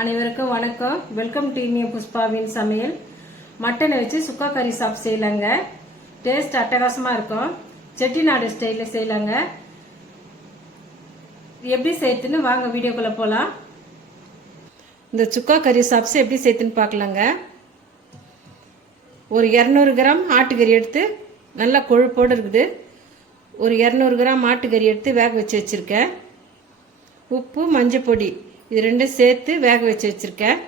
அனைவருக்கும் வணக்கம். Welcome to புஷ்பாவின் சமையல். மட்டனை வச்சு சுக்கா கறி சாப்பிட்டு செய்யலாங்க. டேஸ்ட் அட்டகாசமா இருக்கும். செட்டிநாடு ஸ்டைல செய்யலாங்க. எப்படி செய்யுதுன்னு வாங்க வீடியோக்குள்ள போலாம். இந்த சுக்கா கறி சாப்பிட்டு எப்படி செய்யுதுன்னு பார்க்கலாங்க. ஒரு 200 கிராம் ஆட்டுக்கறி எடுத்து நல்லா கொழுப்போடு இருக்குது. ஒரு 200 கிராம் ஆட்டுக்கறி எடுத்து வேக வச்சு வச்சுருக்கேன். உப்பு மஞ்சள் பொடி இது ரெண்டும் சேர்த்து வேக வச்சு வச்சுருக்கேன்.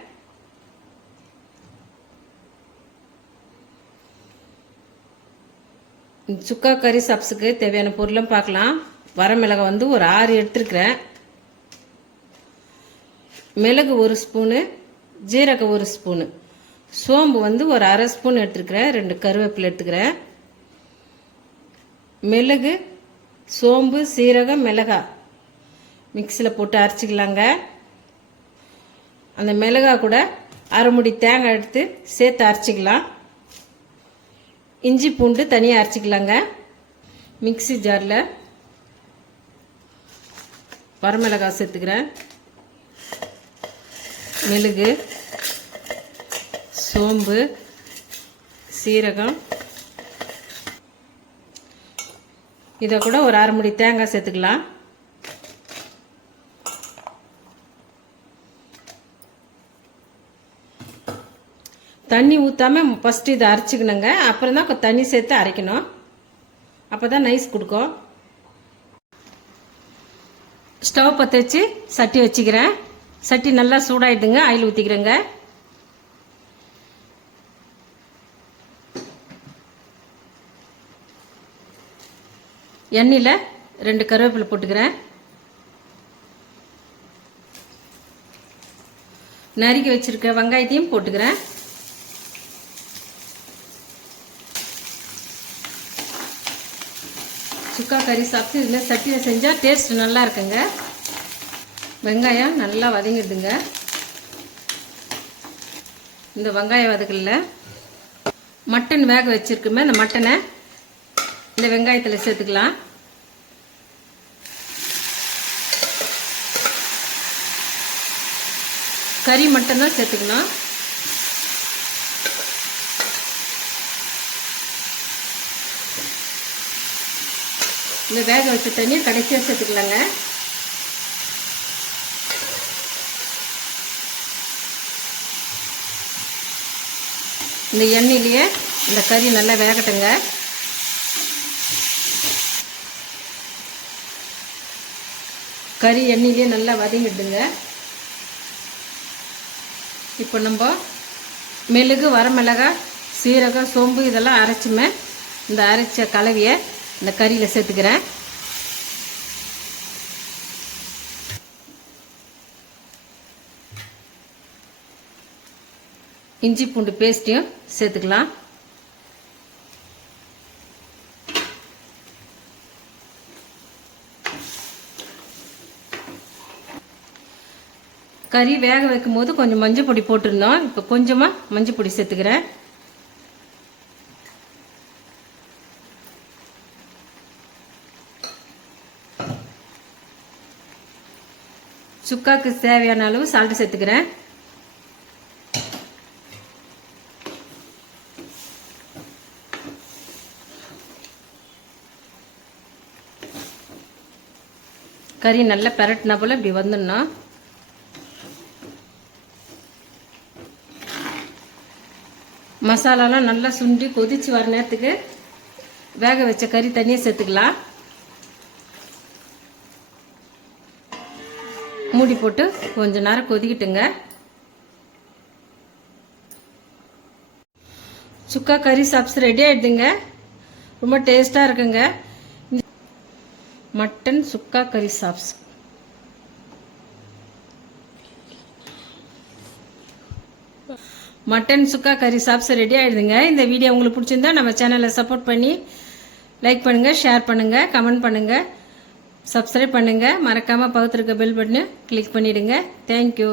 சுக்கா கறி சாப்ஸுக்கு தேவையான பொருளும் பார்க்கலாம். வரமிளகாய் வந்து ஒரு 6 எடுத்துருக்கிறேன். மிளகு 1 ஸ்பூனு, ஜீரகம் 1 ஸ்பூனு, சோம்பு வந்து ஒரு 1/2 ஸ்பூன் எடுத்துருக்கிறேன். 2 கருவேப்பிலை எடுத்துக்கிறேன். மிளகு, சோம்பு, சீரகம், மிளகாய் மிக்சியில் போட்டு அரைச்சிக்கலாங்க. அந்த மிளகாய் கூட 1/2 மூடி தேங்காய் எடுத்து சேர்த்து அரைச்சிக்கலாம். இஞ்சி பூண்டு தனியாக அரைச்சிக்கலாங்க. மிக்சி ஜாரில் வரமிளகாய் சேர்த்துக்கிறேன். மிளகு, சோம்பு, சீரகம், இதை கூட ஒரு 1/2 மூடி தேங்காய் சேர்த்துக்கலாம். தண்ணி ஊற்றாமல் ஃபஸ்ட்டு இதை அரைச்சிக்கணுங்க. அப்புறம் தான் தண்ணி சேர்த்து அரைக்கணும். அப்போ தான் நைஸ் கொடுக்கும். ஸ்டவ் பற்ற வச்சு சட்டி வச்சுக்கிறேன். சட்டி நல்லா சூடாயிடுதுங்க. ஆயில் ஊற்றிக்கிறேங்க. எண்ணெயில் 2 கருவேப்பிலை போட்டுக்கிறேன். நறுக்கி வச்சிருக்க வெங்காயத்தையும் போட்டுக்கிறேன். சுக்கா கறி சாப்பிட்டு இதில் சட்டியில் செஞ்சால் டேஸ்ட் நல்லா இருக்குங்க. வெங்காயம் நல்லா வதங்கிடுதுங்க. இந்த வெங்காயம் வதக்கல மட்டன் வேக வச்சிருக்குமே, இந்த மட்டனை இந்த வெங்காயத்தில் சேர்த்துக்கலாம். கறி மட்டன் தான் சேர்த்துக்கணும். இந்த வேக வச்ச தண்ணியை கடைசியாக சேர்த்துக்கலாங்க. இந்த எண்ணெயிலேயே இந்த கறி நல்லா வேகட்டுங்க. கறி எண்ணெயிலேயே நல்லா வதங்கிடுதுங்க. இப்போ நம்ம மிளகு, வரமிளகாய், சீரகம், சோம்பு இதெல்லாம் அரைச்சுமே இந்த அரைச்ச கலவையை இந்த கறியில் சேர்த்துக்கிறேன். இஞ்சி பூண்டு பேஸ்ட்டையும் சேர்த்துக்கலாம். கறி வேக வைக்கும் போது கொஞ்சம் மஞ்சள் பொடி போட்டிருந்தோம். இப்போ கொஞ்சமாக மஞ்சள் பொடி சேர்த்துக்கிறேன். சுக்காக்கு தேவையான அளவு சால்ட் சேர்த்துக்கிறேன். கறி நல்லா பெரட்டினா போல இப்படி வந்துடணும். மசாலாலாம் நல்லா சுண்டி கொதிச்சு வர நேரத்துக்கு வேக வச்ச கறி தண்ணியை சேர்த்துக்கலாம். மூடி போட்டு கொஞ்ச நேரம் கொதிக்கிட்டுங்க. சுக்கா கறி சாப்ஸ் ரெடி ஆயிடுதுங்க. ரொம்ப டேஸ்டாக இருக்குங்க. மட்டன் சுக்கா கறி சாப்ஸ். மட்டன் சுக்கா கறி சாப்ஸ் ரெடி ஆயிடுதுங்க. இந்த வீடியோ உங்களுக்கு பிடிச்சிருந்தா நம்ம சேனலை சப்போர்ட் பண்ணி லைக் பண்ணுங்கள், ஷேர் பண்ணுங்கள், கமெண்ட் பண்ணுங்கள், சப்ஸ்கிரைப் பண்ணுங்கள். மறக்காமல் பக்கத்தில் இருக்க பெல் பட்டனை கிளிக் பண்ணிவிடுங்க. தேங்க்யூ.